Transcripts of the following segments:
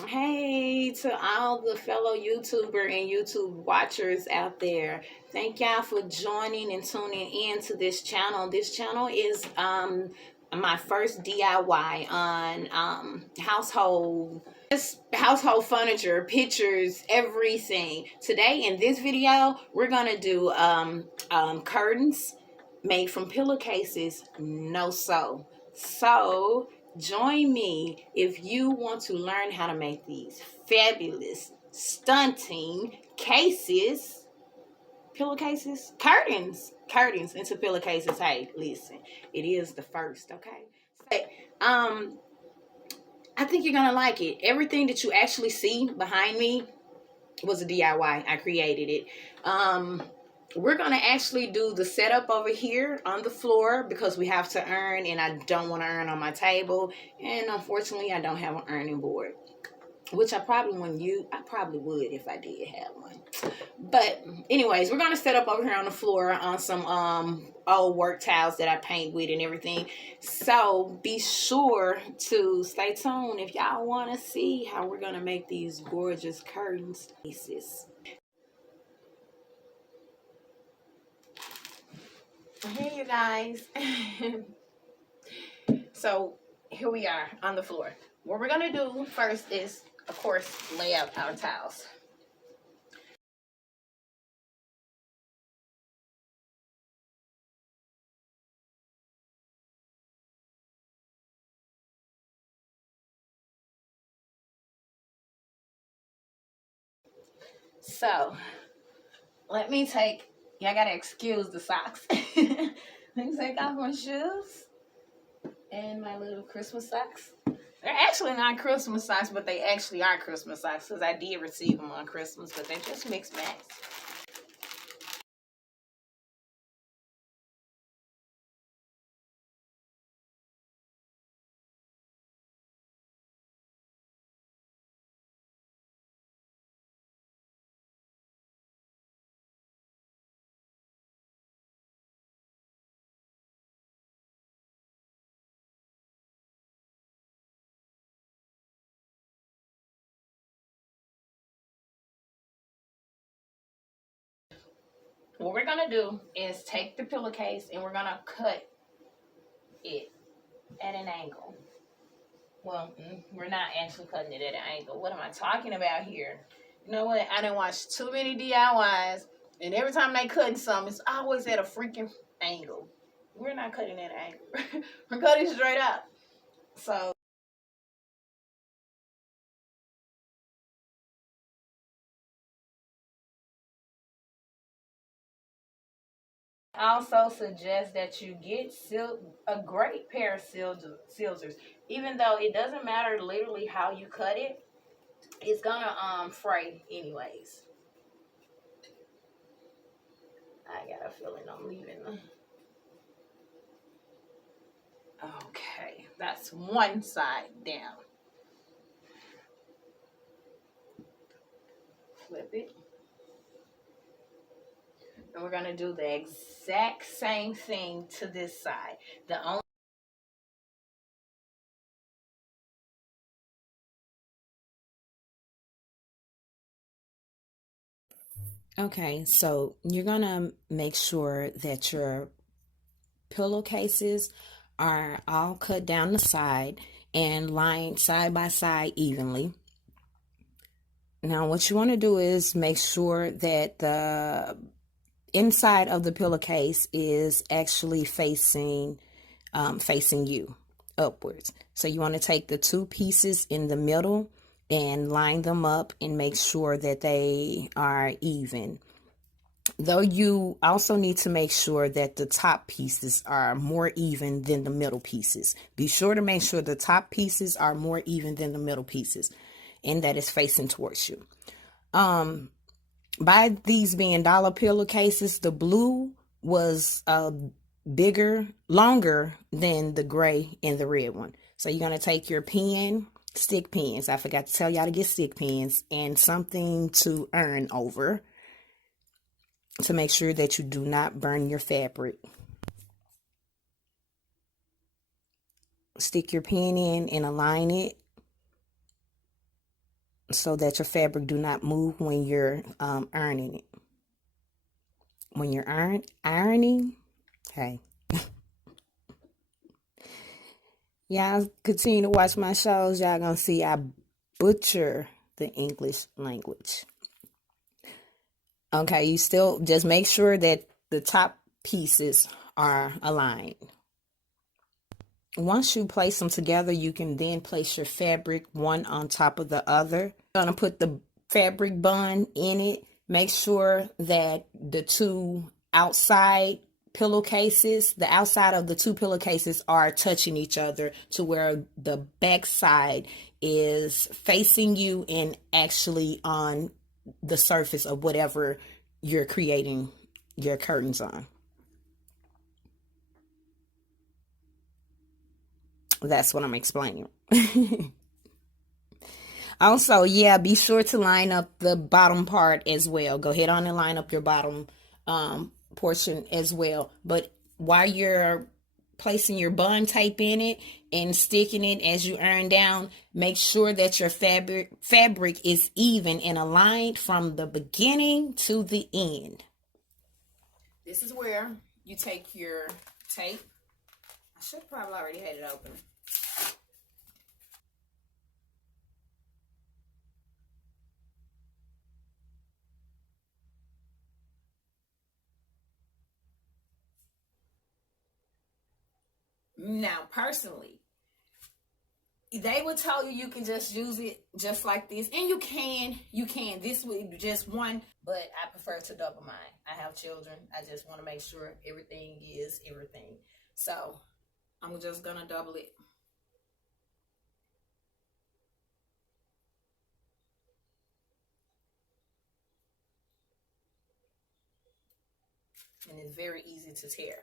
Hey to all the fellow YouTuber and YouTube watchers out there. Thank y'all for joining and tuning in to this channel. This channel is my first DIY on household furniture, pictures, everything. Today in this video, we're gonna do curtains made from pillowcases, no sew. So join me if you want to learn how to make these fabulous, stunting cases, pillowcases, curtains into pillowcases. Hey, listen, it is the first, okay? So, I think you're gonna like it. Everything that you actually see behind me was a DIY. I created it. We're gonna actually do the setup over here on the floor because we have to earn, and I don't want to earn on my table, and unfortunately I don't have an earning board, which I probably would if I did have one. But anyways, we're gonna set up over here on the floor on some old work towels that I paint with and everything. So be sure to stay tuned if y'all want to see how we're gonna make these gorgeous curtains pieces. Hey you guys. So here we are on the floor. What we're gonna do first is, of course, lay out our towels. So let me take, y'all gotta excuse the socks. Let me take off my shoes and my little Christmas socks. They're actually not Christmas socks, but they actually are Christmas socks because I did receive them on Christmas, but they're just mixed match. What we're gonna do is take the pillowcase and we're gonna cut it at an angle. Well, we're not actually cutting it at an angle. What am I talking about here? You know what? I done watched too many DIYs, and every time they cutting something, it's always at a freaking angle. We're not cutting at an angle. We're cutting straight up. So I also suggest that you get a great pair of scissors. Even though it doesn't matter literally how you cut it, it's gonna fray anyways. I got a feeling I'm leaving the... Okay, that's one side down. Flip it. And we're going to do the exact same thing to this side. The only... Okay, so you're going to make sure that your pillowcases are all cut down the side and lined side by side evenly. Now, what you want to do is make sure that the inside of the pillowcase is actually facing you upwards. So you want to take the two pieces in the middle and line them up and make sure that they are even. Though you also need to make sure that the top pieces are more even than the middle pieces. Be sure to make sure the top pieces are more even than the middle pieces and that it's facing towards you. By these being dollar pillowcases, the blue was longer than the gray and the red one. So you're going to take your stick pins. I forgot to tell y'all to get stick pins and something to iron over to make sure that you do not burn your fabric. Stick your pin in and align it. so that your fabric do not move when you're ironing it. When you're ironing, hey, y'all continue to watch my shows. Y'all gonna see I butcher the English language. Okay, you still just make sure that the top pieces are aligned. Once you place them together, you can then place your fabric one on top of the other. You're gonna put the fabric bun in it. Make sure that the two outside pillowcases, the outside of the two pillowcases are touching each other to where the back side is facing you and actually on the surface of whatever you're creating your curtains on. That's what I'm explaining. Also, yeah, be sure to line up the bottom part as well. Go ahead on and line up your bottom portion as well. But while you're placing your bun tape in it and sticking it as you iron down, make sure that your fabric is even and aligned from the beginning to the end. This is where you take your tape. I should probably already had it open. Now, personally, they will tell you can just use it just like this, and you can. This would be just one, but I prefer to double mine. I have children. I just want to make sure everything is everything. So I'm just gonna double it. And it's very easy to tear.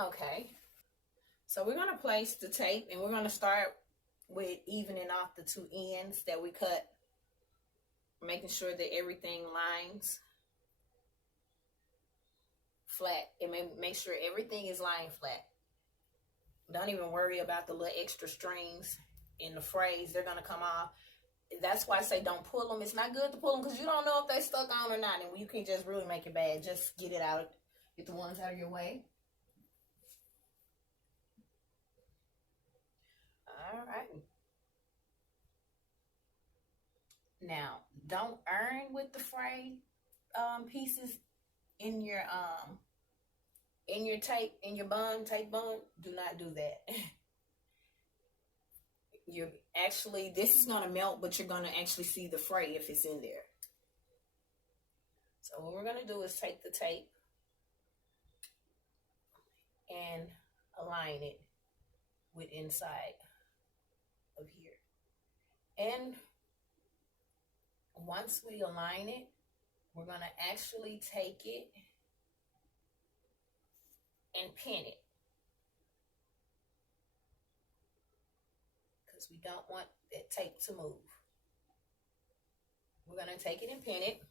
Okay, so we're gonna place the tape, and we're gonna start with evening off the two ends that we cut, making sure that everything lines flat, and make sure everything is lying flat. Don't even worry about the little extra strings in the frays. They're gonna come off. That's why I say don't pull them. It's not good to pull them because you don't know if they stuck on or not, and you can just really make it bad. Just get it out, get the ones out of your way. All right. Now, don't iron with the fray pieces in your tape, in your tape bun. Do not do that. You're actually, this is gonna melt, but you're gonna actually see the fray if it's in there. So what we're gonna do is take the tape and align it with inside of here. And once we align it, we're gonna actually take it and pin it, because we don't want that tape to move. We're gonna take it and pin it.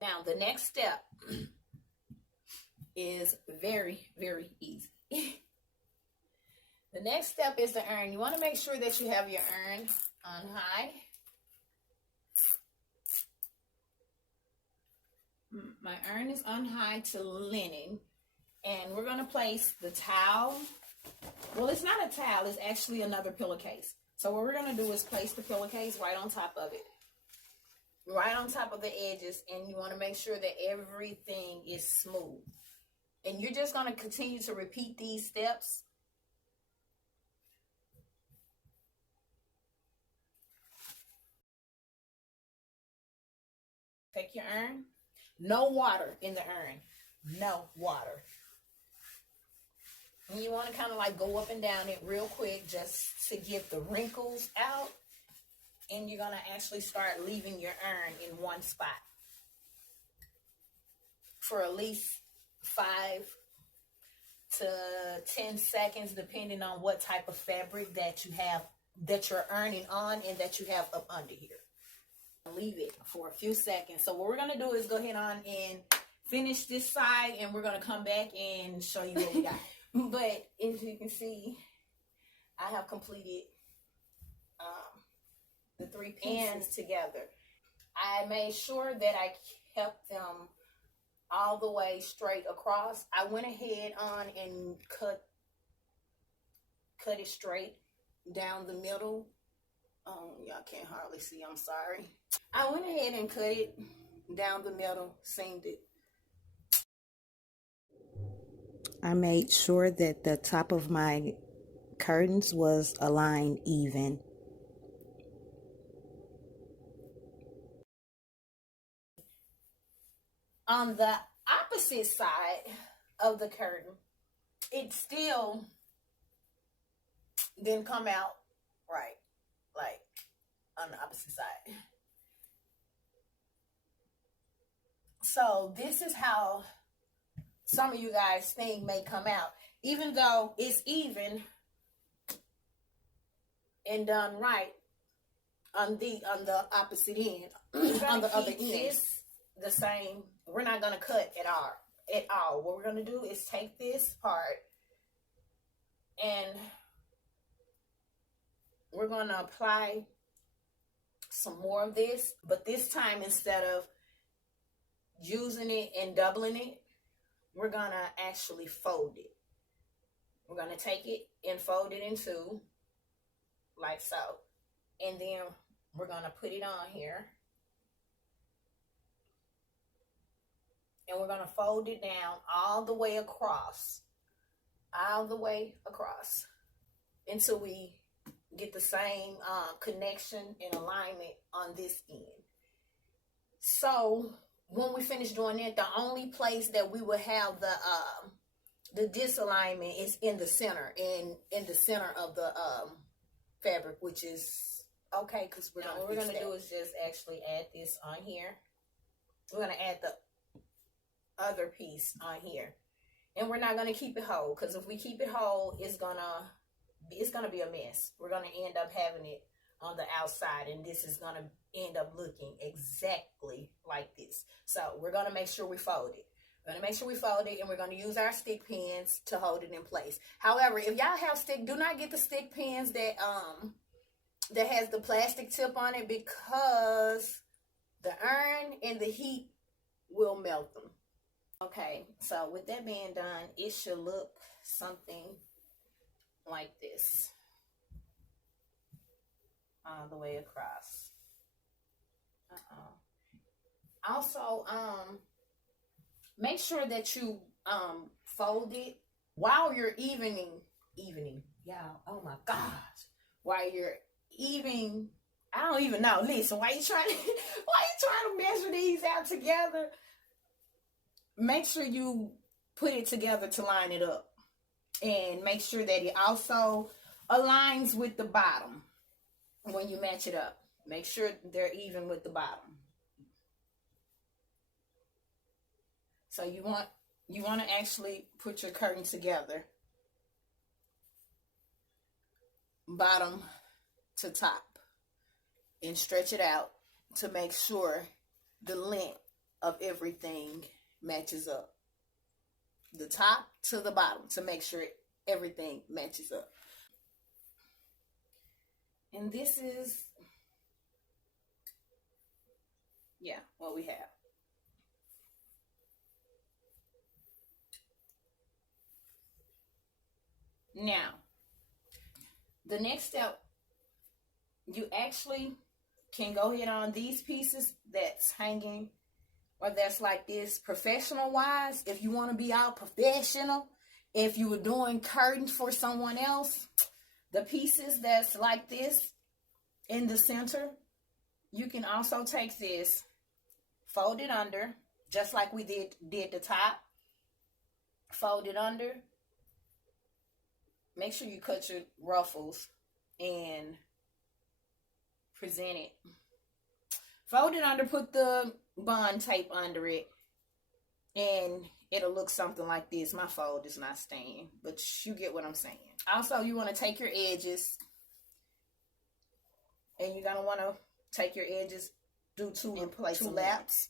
Now, the next step is very, very easy. The next step is the iron. You want to make sure that you have your iron on high. My iron is on high to linen. And we're going to place the towel. Well, it's not a towel. It's actually another pillowcase. So what we're going to do is place the pillowcase right on top of it. Right on top of the edges, and you want to make sure that everything is smooth. And you're just going to continue to repeat these steps. Take your iron. No water in the iron. No water. And you want to kind of like go up and down it real quick just to get the wrinkles out And you're gonna actually start leaving your urn in one spot for at least 5 to 10 seconds, depending on what type of fabric that you have, that you're ironing on and that you have up under here. Leave it for a few seconds. So what we're gonna do is go ahead on and finish this side, and we're gonna come back and show you what we got. But as you can see, I have completed the 3 pieces together. I made sure that I kept them all the way straight across. I went ahead on and cut it straight down the middle. Y'all can't hardly see, I'm sorry. I went ahead and cut it down the middle, seamed it. I made sure that the top of my curtains was aligned even. On the opposite side of the curtain, it still didn't come out right, like on the opposite side. So this is how some of you guys think may come out, even though it's even and done right on the opposite end. On the other end, the same. We're not gonna cut at all. What we're gonna do is take this part and we're gonna apply some more of this, but this time, instead of using it and doubling it, we're gonna actually fold it. We're gonna take it and fold it in two, like so, and then we're gonna put it on here, and we're gonna fold it down all the way across, until we get the same connection and alignment on this end. So when we finish doing it, the only place that we will have the disalignment is in the center, in the center of the fabric, which is okay, because what we're gonna do is just actually add this on here. We're gonna add the other piece on here, and we're not gonna keep it whole, because if we keep it whole, it's gonna be a mess. We're gonna end up having it on the outside, and this is gonna end up looking exactly like this. So we're gonna make sure we fold it. We're gonna make sure we fold it, and we're gonna use our stick pins to hold it in place. However, if y'all have do not get the stick pins that has the plastic tip on it, because the iron and the heat will melt them. Okay, so with that being done, it should look something like this all the way across. Also, make sure that you fold it while you're evening, y'all. Oh my gosh, while you're evening, I don't even know. Listen, why you trying to measure these out together? Make sure you put it together to line it up, and make sure that it also aligns with the bottom when you match it up. Make sure they're even with the bottom. So you want to actually put your curtain together, bottom to top, and stretch it out to make sure the length of everything matches up. The top to the bottom, to make sure everything matches up. And this is, yeah, what we have. Now, the next step, you actually can go ahead on these pieces that's hanging, or that's like this, professional wise. If you want to be all professional, if you were doing curtains for someone else, the pieces that's like this in the center, you can also take this, fold it under, just like we did the top, fold it under. Make sure you cut your ruffles and present it. Fold it under, put the bond tape under it, and it'll look something like this. My fold is not staying, but you get what I'm saying. Also, you want to take your edges, and you're going to want to take your edges, do two laps,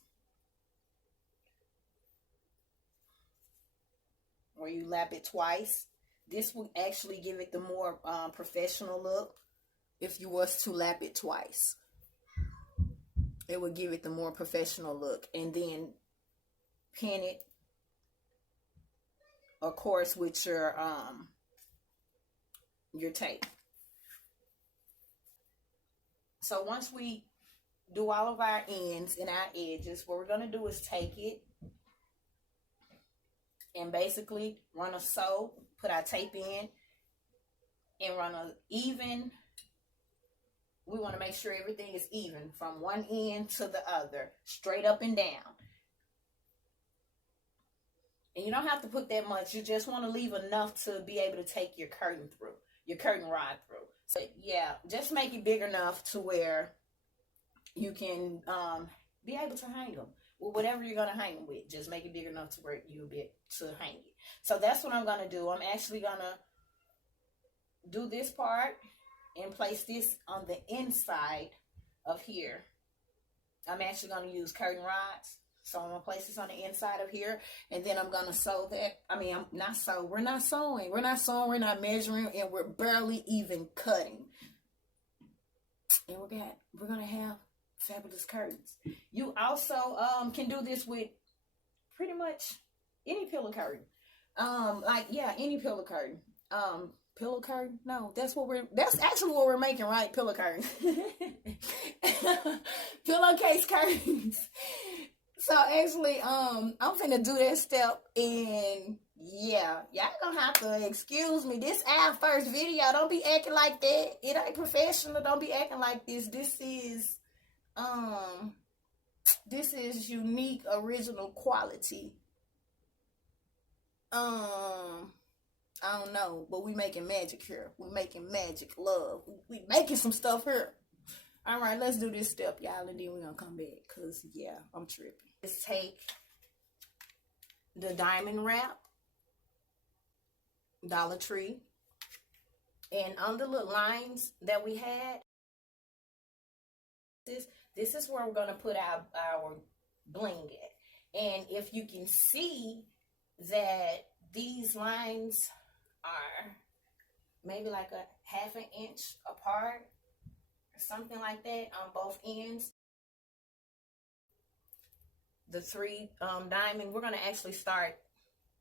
or you lap it twice. This will actually give it the more professional look if you was to lap it twice. It would give it the more professional look. And then pin it, of course, with your tape. So once we do all of our ends and our edges, what we're going to do is take it and basically run a sew, put our tape in, and run a even. We want to make sure everything is even from one end to the other, straight up and down. And you don't have to put that much. You just want to leave enough to be able to take your curtain rod through. So yeah, just make it big enough to where you can be able to hang them. Well, whatever you're going to hang them with, just make it big enough to where you'll be able to hang it. So that's what I'm going to do. I'm actually going to do this part and place this on the inside of here. I'm actually going to use curtain rods. So I'm going to place this on the inside of here. And then I'm going to sew that. I mean, we're not sewing. We're not measuring. And we're barely even cutting. And we're going to have fabulous curtains. You also can do this with pretty much any pillow curtain. Any pillow curtain. Pillow curtain? No, that's actually what we're making, right? Pillow curtain. Pillowcase curtains. So actually, I'm finna do that step, and yeah, y'all gonna have to excuse me. This our first video. Don't be acting like that. It ain't professional. Don't be acting like this. This is unique, original quality. I don't know, but we making magic here. We making magic, love. We making some stuff here. All right, let's do this step, y'all, and then we're gonna come back, cause yeah, I'm tripping. Let's take the diamond wrap, Dollar Tree, and on the little lines that we had, this is where we're gonna put our bling at. And if you can see that these lines are maybe like a half an inch apart, or something like that on both ends. The three diamond, we're going to actually start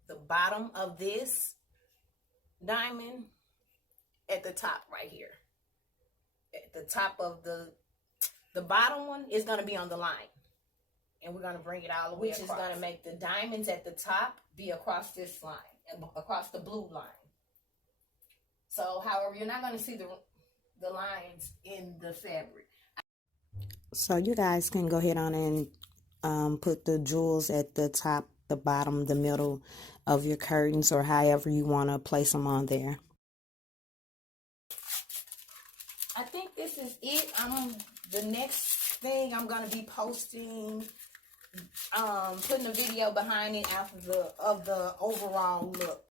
the bottom of this diamond at the top right here. At the top of the bottom one is going to be on the line. And we're going to bring it all the way across. Which is going to make the diamonds at the top be across this line, across the blue line. So, however, you're not going to see the lines in the fabric. So you guys can go ahead on and put the jewels at the top, the bottom, the middle of your curtains, or however you want to place them on there. I think this is it. The next thing I'm going to be posting, putting a video behind it of the overall look.